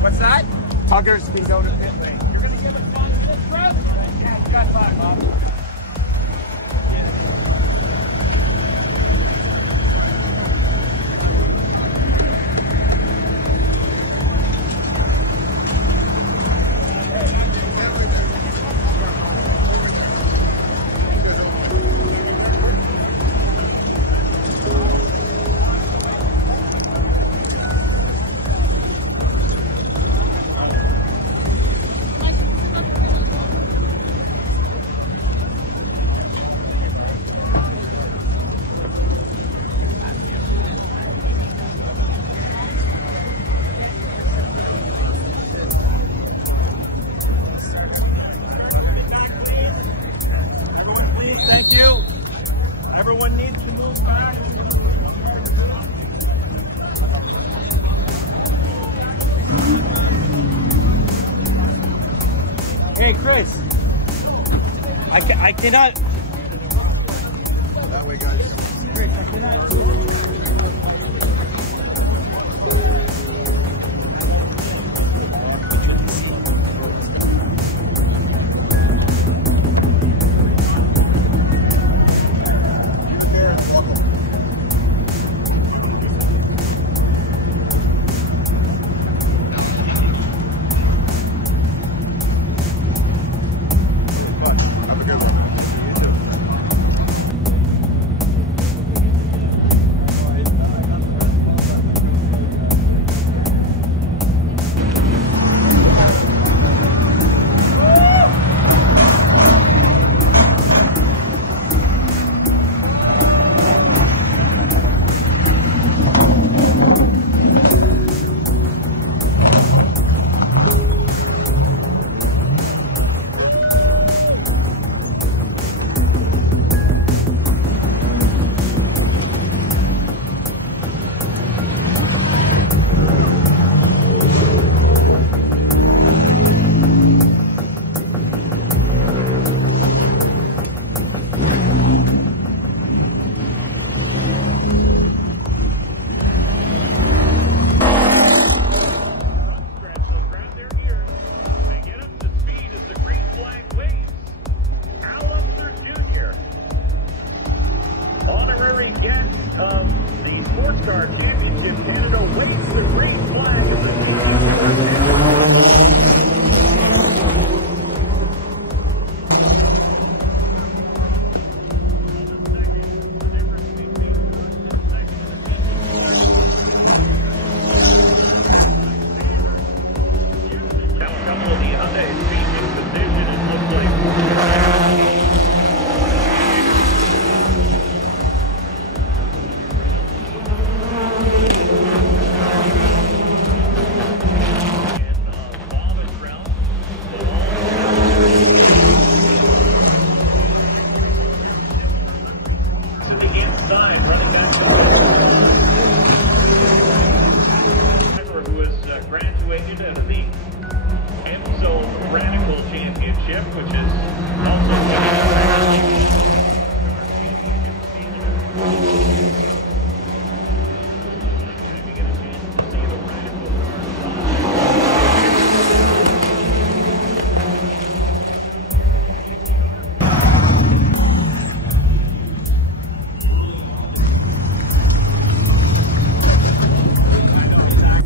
What's that? Hugger speed out of pit lane. You're going to give us one full front? Yeah, you got 5, Bob. Thank you. Everyone needs to move back. Hey, Chris. I cannot. That way, guys. Chris, I cannot.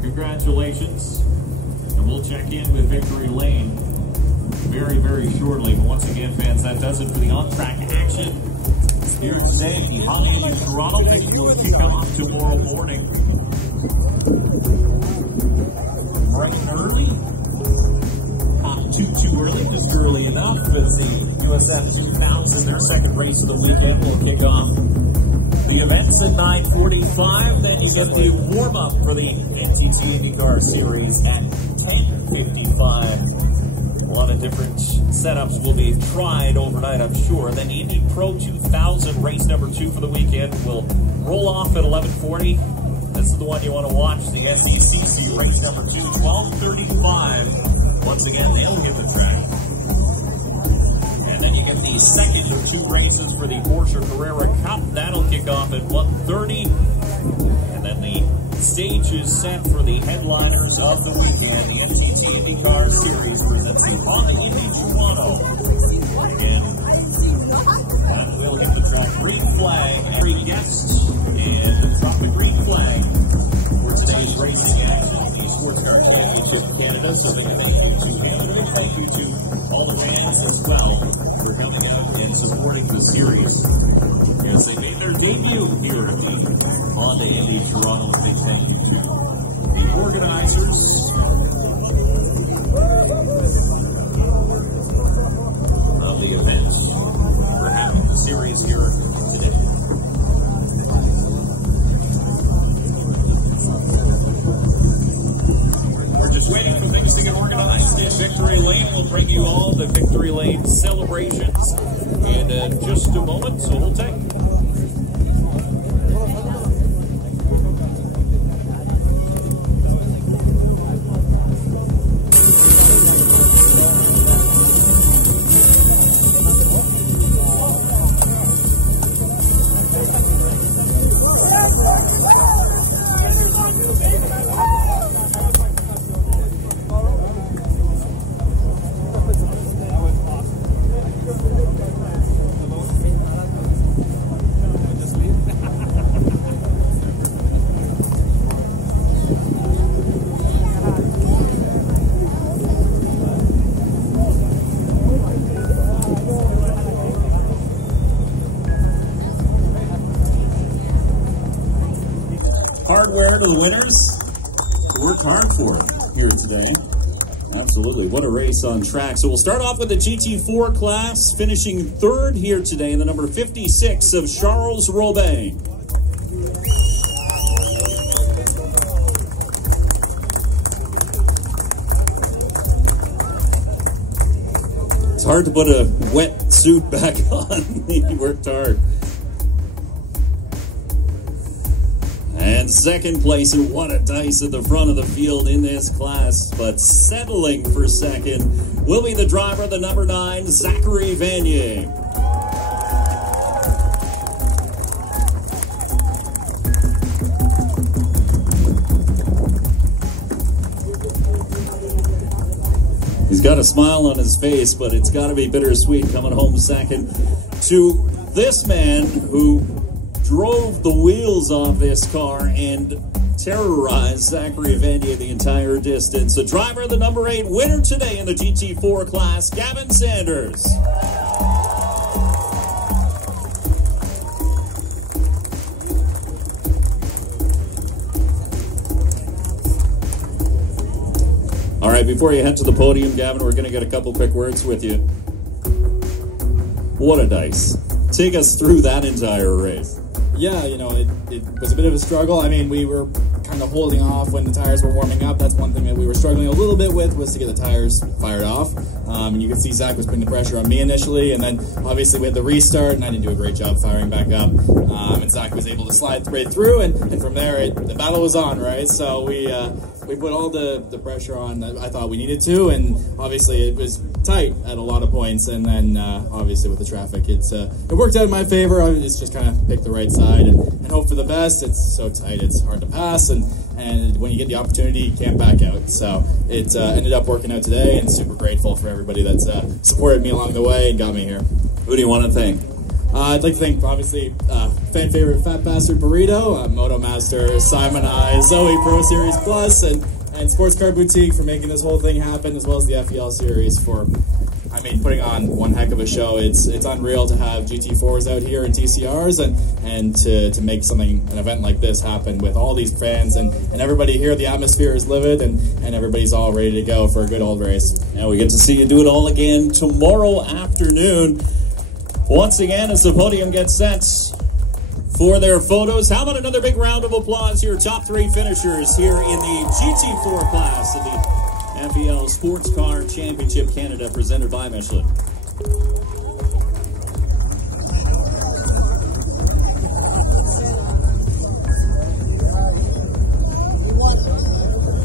Congratulations, and we'll check in with Victory Lane very, very shortly. But once again, fans, that does it for the on-track action here today. The HondaIndyToronto thing will kick off tomorrow morning. Bright and early. Not too early, just early enough as the USF 2000, their second race of the weekend, will kick off the events at 9:45, then you get the warm-up for the NTT IndyCar Series at 10:55. A lot of different setups will be tried overnight, I'm sure. Then Indy Pro 2000, race number 2 for the weekend, will roll off at 11:40. This is the one you want to watch, the SCCC race number 2, 12:35. Once again, they'll hit the track. And then you get the second of 2 races for the Porsche Carrera Cup. That'll kick off at 1:30. And then the stage is set for the headliners of the weekend. The MTT IndyCar Series presents the HondaIndyToronto. And that will hit the green flag. Every guest and drop the green flag for today's racing action. The Sports Car Championship Canada. So thank you to Canada. Thank you to all the fans as well for coming out and supporting the series. As they made their debut here at the HondaIndyToronto, big thank you to the organizers. Of the event for having the series here today. We're just waiting for things to get organized in Victory Lane. We'll bring you all the Victory Lane celebrations in just a moment, so hold tight. Hardware to the winners. Work hard for it here today. Absolutely. What a race on track. So we'll start off with the GT4 class, finishing third here today in the number 56 of Charles Robey. It's hard to put a wet suit back on. He worked hard. And second place, and what a dice at the front of the field in this class, but settling for second will be the driver, the number 9, Zachary Vanier. He's got a smile on his face, but it's got to be bittersweet coming home second to this man who drove the wheels off this car and terrorized Zachary Vanier the entire distance. The driver, the number 8 winner today in the GT4 class, Gavin Sanders. All right, before you head to the podium, Gavin, we're going to get a couple quick words with you. What a dice. Take us through that entire race. Yeah, you know, it was a bit of a struggle. I mean, we were kind of holding off when the tires were warming up. That's one thing that we were struggling a little bit with, was to get the tires fired off. And you can see Zach was putting the pressure on me initially, and then obviously we had the restart, and I didn't do a great job firing back up. And Zach was able to slide right through, and from there, the battle was on, right? So we put all the pressure on that I thought we needed to, and obviously it was tight at a lot of points, and then obviously with the traffic, it worked out in my favor. It's just kind of pick the right side and hope for the best. It's so tight, it's hard to pass, and when you get the opportunity, you can't back out. So it ended up working out today, and super grateful for everybody that's supported me along the way and got me here. Who do you want to thank? I'd like to thank, obviously, fan favorite Fat Bastard Burrito, Moto Master, Simon I, Zoe Pro Series Plus, and Sports Car Boutique for making this whole thing happen, as well as the FEL Series for, I mean, putting on one heck of a show. It's unreal to have GT4s out here and TCRs, and to make an event like this happen with all these fans and everybody here. The atmosphere is livid, and everybody's all ready to go for a good old race. Now we get to see you do it all again tomorrow afternoon. Once again, as the podium gets set for their photos, how about another big round of applause here? Top 3 finishers here in the GT4 class of the FEL Sports Car Championship Canada, presented by Michelin.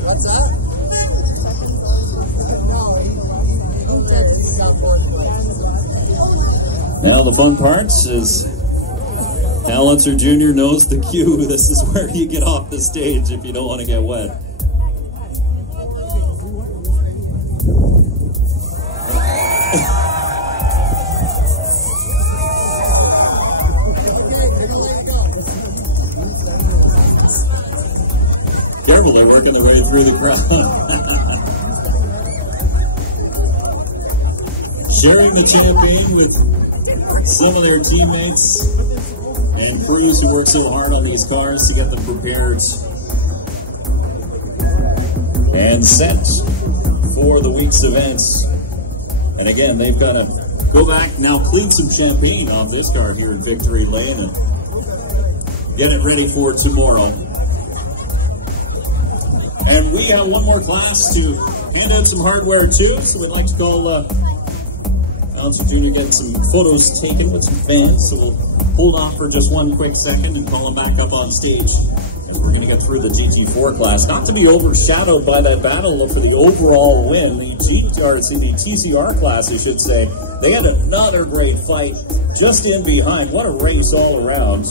What's that? No, he got fourth place. Now the fun part is now Allenser Jr. knows the cue. This is where you get off the stage if you don't want to get wet. Careful, they're working their way through the crowd. Sharing the champagne with some of their teammates and crews who work so hard on these cars to get them prepared and set for the week's events. And again, they've got to go back now, clean some champagne off this car here in Victory Lane and get it ready for tomorrow. And we have one more class to hand out some hardware too, so we'd like to call Allenser Jr. getting some photos taken with some fans, so we'll hold off for just one quick second and call him back up on stage. And we're going to get through the GT4 class, not to be overshadowed by that battle for the overall win. The TCR class, I should say, they had another great fight just in behind. What a race all around.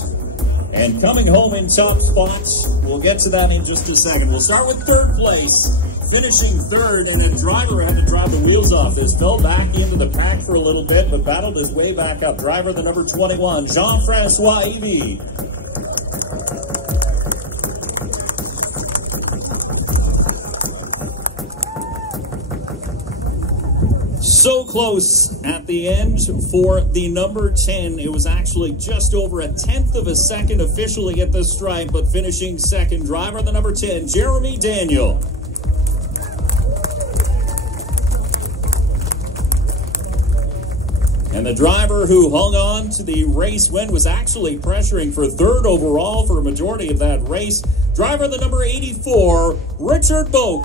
And coming home in top spots, we'll get to that in just a second. We'll start with third place. Finishing third, and a driver had to drive the wheels off this. Fell back into the pack for a little bit, but battled his way back up. Driver, the number 21, Jean-Francois Hevey. So close at the end for the number 10. It was actually just over a tenth of a second officially at the stripe, but finishing second. Driver, the number 10, Jeremy Daniel. And the driver who hung on to the race win was actually pressuring for third overall for a majority of that race. Driver, the number 84, Richard Boake.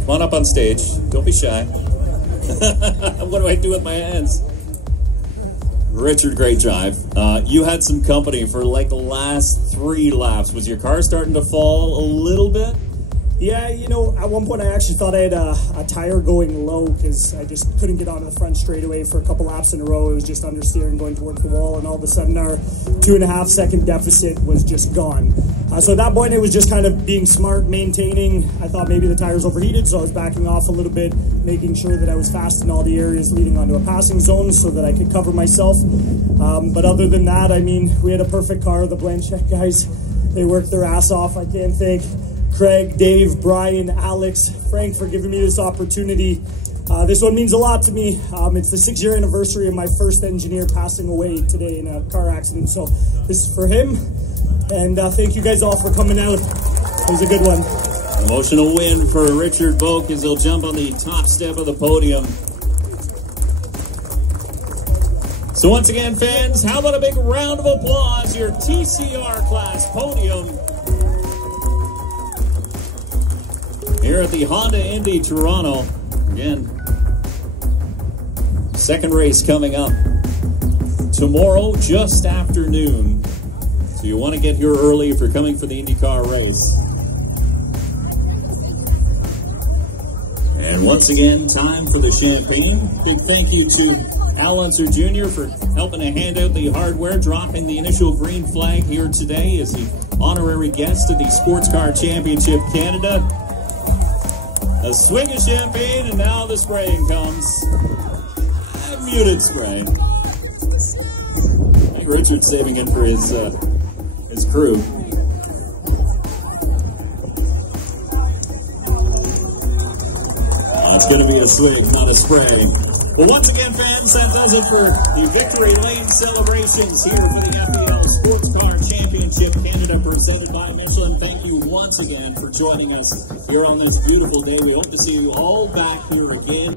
Come on up on stage. Don't be shy. What do I do with my hands? Richard, great drive. You had some company for like the last 3 laps. Was your car starting to fall a little bit? Yeah, you know, at one point I actually thought I had a tire going low because I just couldn't get onto the front straightaway for a couple laps in a row. It was just understeering going towards the wall, and all of a sudden our 2.5 second deficit was just gone. So at that point it was just kind of being smart, maintaining. I thought maybe the tires overheated, so I was backing off a little bit, making sure that I was fast in all the areas leading onto a passing zone so that I could cover myself. But other than that, I mean, we had a perfect car. The Blanchette guys, they worked their ass off. I can't thank Craig, Dave, Brian, Alex, Frank for giving me this opportunity. This one means a lot to me. It's the 6-year anniversary of my first engineer passing away today in a car accident. So this is for him. And thank you guys all for coming out. It was a good one. Emotional win for Richard Boake as he'll jump on the top step of the podium. So once again, fans, how about a big round of applause, your TCR class podium here at the Honda Indy Toronto. Again, second race coming up tomorrow just after noon. So you want to get here early if you're coming for the IndyCar race. And once again, time for the champagne. Big thank you to Allenser Jr. for helping to hand out the hardware, dropping the initial green flag here today as the honorary guest of the Sports Car Championship Canada. A swing of champagne, and now the spraying comes. Muted spray. I think Richard's saving it for his crew. It's going to be a swig, not a spray. But once again, fans, that does it for the Victory Lane celebrations here for the FPL Sports Car Championship Canada presented by Michelin. Thank you once again for joining us here on this beautiful day. We hope to see you all back here again.